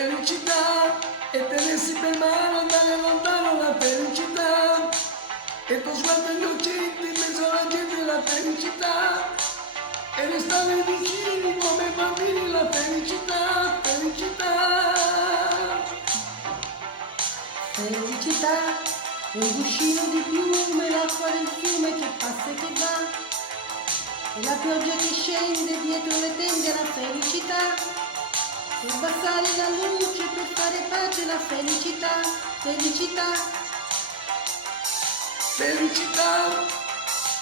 felicità e tenersi per mano, andare lontano la felicità e tuo sguardo innocente in mezzo alla gente la felicità e restare vicini come bambini la felicità, felicità. Felicità è un guscino di piume, l'acqua del fiume che passa e che va, e la pioggia che scende dietro le tende la felicità, per abbassare la luce, per fare pace la felicità, felicità. Felicità,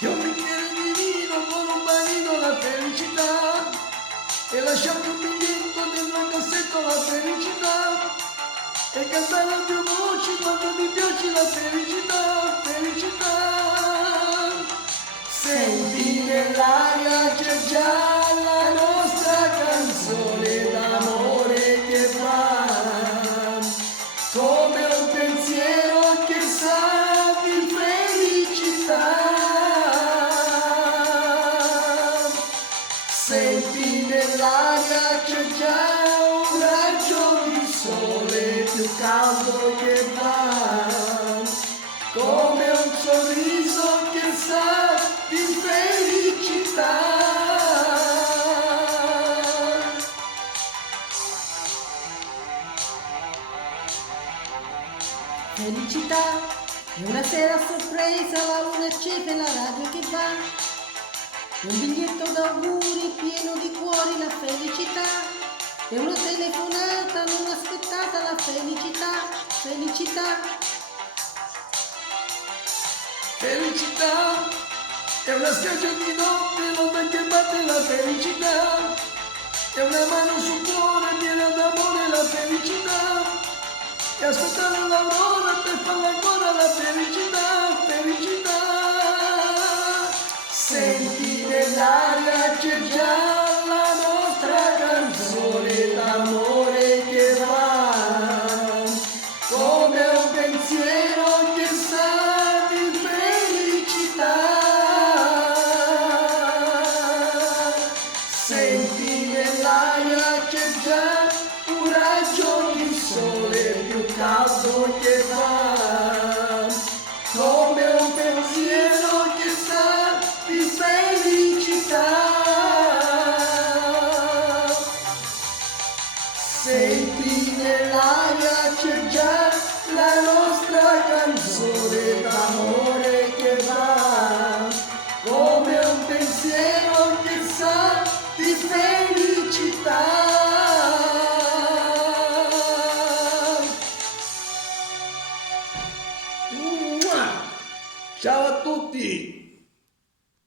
e un bicchiere di vino con un panino la felicità, e lasciare un biglietto dentro il cassetto la felicità, e cantare a due voci quando mi piace la felicità, felicità. Senti nell'aria c'è già la nostra canzone d'amore che va, come un pensiero che sa di felicità. Senti nell'aria c'è già un raggio di sole più caldo che va, come un sorriso che sa di felicità. Felicità è una sera a sorpresa, la luna accesa e la radio che va, è un biglietto d'auguri pieno di cuori la felicità, è una telefonata non aspettata la felicità, felicità. Felicità è una spiaggia di notte, l'onda che batte la felicità, è una mano sul cuore piena d'amore la felicità, e aspettare l'aurora per farla ancora la felicità, felicità. Senti nell'aria c'è già la nostra canzone d'amore che va, come un pensiero che sa di felicità. Senti nell'aria c'è già un raggio di sole più caldo che va, come un pensiero che sa di felicità. Senti nell'aria c'è già la nostra canzone d'amore che va, come un pensiero che sa di felicità. Ciao a tutti!